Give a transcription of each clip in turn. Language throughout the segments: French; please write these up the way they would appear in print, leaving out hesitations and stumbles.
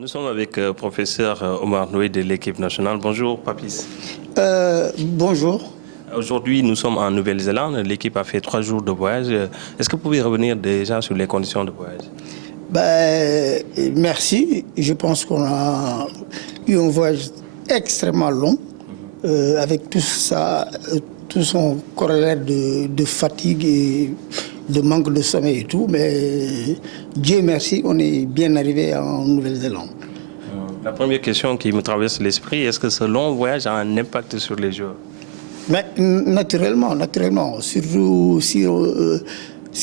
Nous sommes avec professeur Omar Noué de l'équipe nationale. Bonjour, Papis. Bonjour. Aujourd'hui, nous sommes en Nouvelle-Zélande. L'équipe a fait 3 jours de voyage. Est-ce que vous pouvez revenir déjà sur les conditions de voyage? Merci. Je pense qu'on a eu un voyage extrêmement long, avec tout ça, tout son corollaire de fatigue et de manque de sommeil et tout. Mais Dieu merci, on est bien arrivé en Nouvelle-Zélande. La première question qui me traverse l'esprit, est-ce que ce long voyage a un impact sur les joueurs? Mais naturellement, surtout si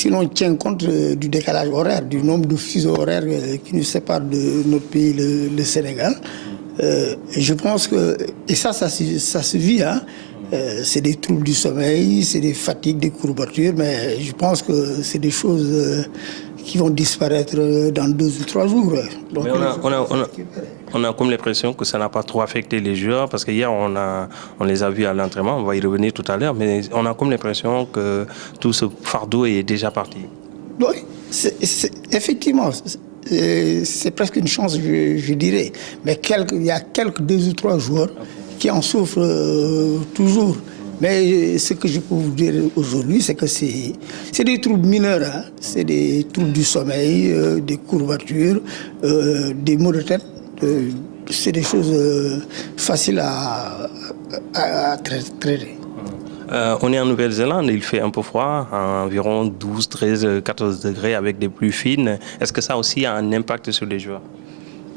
l'on tient compte du décalage horaire, du nombre de fuseaux horaires qui nous séparent de notre pays, le Sénégal. Je pense que, et ça se vit, hein. C'est des troubles du sommeil, c'est des fatigues, des courbatures, mais je pense que c'est des choses qui vont disparaître dans 2 ou 3 jours. Donc, mais on a comme l'impression que ça n'a pas trop affecté les joueurs, parce qu'hier on les a vus à l'entraînement, on va y revenir tout à l'heure, mais on a comme l'impression que tout ce fardeau est déjà parti. Oui, effectivement, c'est presque une chance, je dirais. Mais il y a quelques 2 ou 3 joueurs qui en souffrent toujours. Mais ce que je peux vous dire aujourd'hui, c'est que c'est des troubles mineurs. Hein. C'est des troubles du sommeil, des courbatures, des maux de tête. C'est des choses faciles à traiter. On est en Nouvelle-Zélande, il fait un peu froid, environ 12, 13, 14 degrés avec des pluies fines. Est-ce que ça aussi a un impact sur les joueurs?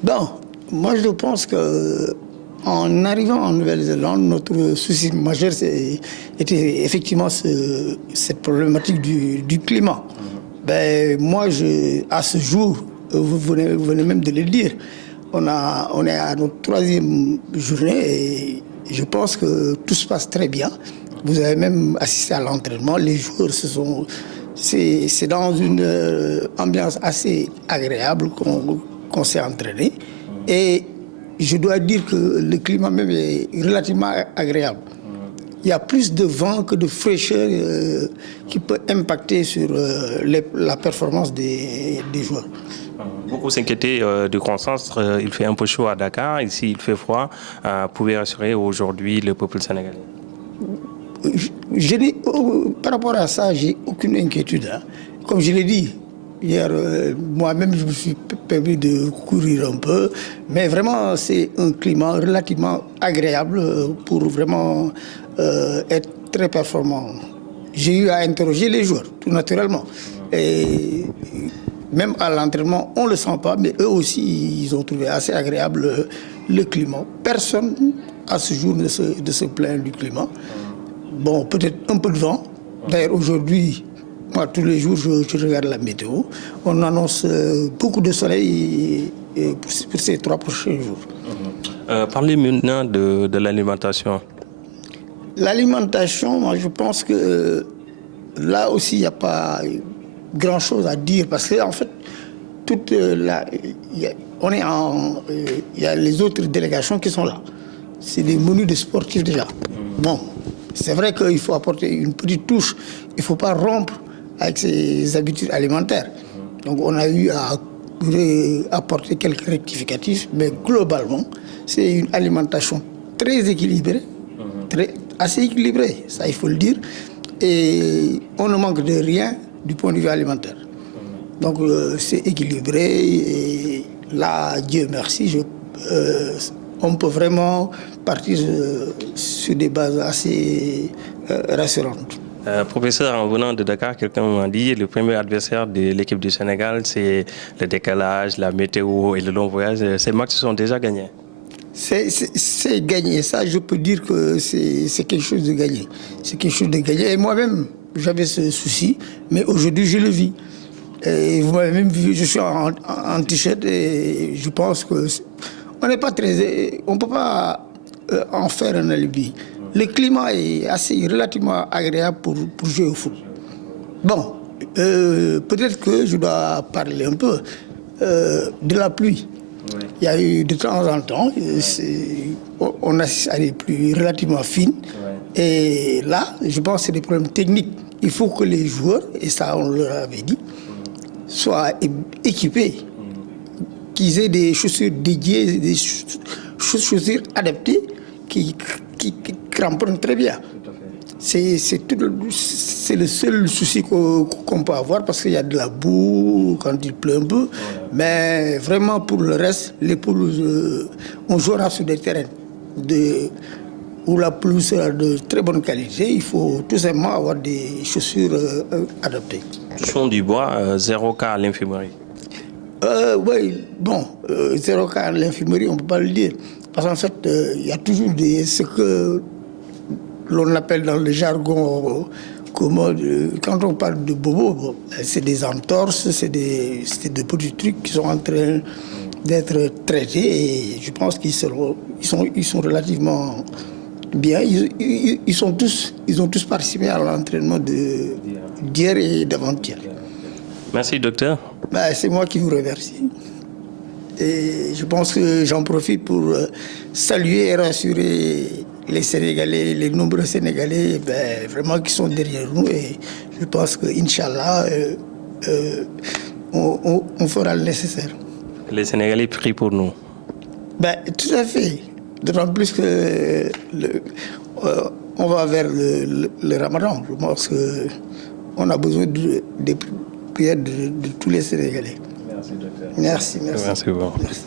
Non, moi je pense que en arrivant en Nouvelle-Zélande, notre souci majeur était effectivement cette problématique du climat. Moi, à ce jour, vous venez même de le dire, on est à notre 3e journée et je pense que tout se passe très bien. Vous avez même assisté à l'entraînement. Les joueurs c'est dans une ambiance assez agréable qu'on s'est entraîné. Et je dois dire que le climat même est relativement agréable. Il y a plus de vent que de fraîcheur qui peut impacter sur la performance des joueurs. Beaucoup s'inquiétaient du Constance. Il fait un peu chaud à Dakar. Ici, il fait froid. Pouvez rassurer aujourd'hui le peuple sénégalais? Par rapport à ça, j'ai aucune inquiétude. Hein. Comme je l'ai dit hier, moi-même, je me suis permis de courir un peu. Mais vraiment, c'est un climat relativement agréable pour vraiment être très performant. J'ai eu à interroger les joueurs, tout naturellement. Et même à l'entraînement, on ne le sent pas, mais eux aussi, ils ont trouvé assez agréable le climat. Personne, à ce jour, ne se plaint du climat. Bon, peut-être un peu de vent. D'ailleurs, aujourd'hui, moi, tous les jours, je regarde la météo. On annonce beaucoup de soleil pour ces 3 prochains jours. Parlez maintenant de l'alimentation. L'alimentation, moi, je pense que là aussi, il n'y a pas grand-chose à dire. Parce qu'en fait, il y a les autres délégations qui sont là. C'est des menus de sportifs déjà. Bon, c'est vrai qu'il faut apporter une petite touche. Il ne faut pas rompre avec ses habitudes alimentaires. Donc on a eu à apporter quelques rectificatifs, mais globalement, c'est une alimentation très équilibrée, assez équilibrée, ça il faut le dire. Et on ne manque de rien du point de vue alimentaire. Donc c'est équilibré et là, Dieu merci, on peut vraiment partir sur des bases assez rassurantes. Professeur, en venant de Dakar, quelqu'un m'a dit le premier adversaire de l'équipe du Sénégal, c'est le décalage, la météo et le long voyage. Ces matchs sont déjà gagnés. C'est gagné. Ça, je peux dire que c'est quelque chose de gagné. C'est quelque chose de gagné. Et moi-même, j'avais ce souci, mais aujourd'hui, je le vis. Et vous m'avez même vu, je suis en t-shirt et je pense que on n'est pas très, on ne peut pas en faire un alibi. Le climat est assez relativement agréable pour jouer au foot. Bon, peut-être que je dois parler un peu de la pluie. Oui. Il y a eu de temps en temps, on assiste à des pluies relativement fines. Oui. Et là, je pense que c'est des problèmes techniques. Il faut que les joueurs, et ça on leur avait dit, soient équipés, qu'ils aient des chaussures dédiées, des chaussures adaptées qui cramponnent très bien. C'est le seul souci qu'on peut avoir parce qu'il y a de la boue quand il pleut un peu. Mais vraiment, pour le reste, les pelouses, on jouera sur des terrains où la pelouse sera de très bonne qualité. Il faut tout simplement avoir des chaussures adaptées. Touchons du bois, 0 cas à l'infirmerie. Oui, bon, 0 cas à l'infirmerie, on ne peut pas le dire. Parce qu'en fait, il y a toujours ce que l'on appelle dans le jargon quand on parle de bobo, c'est des entorses, c'est des petits trucs qui sont en train d'être traités et je pense qu'ils sont relativement bien. Ils ont tous participé à l'entraînement d'hier et d'avant-hier. Merci, docteur. C'est moi qui vous remercie. Et je pense que j'en profite pour saluer et rassurer les Sénégalais, les nombreux Sénégalais vraiment qui sont derrière nous. Et je pense qu'Inch'Allah, on fera le nécessaire. Les Sénégalais prient pour nous. Tout à fait. D'autant plus que on va vers le Ramadan. Je pense qu'on a besoin des prières de tous les Sénégalais. Merci, docteur. Merci. Merci beaucoup. Merci.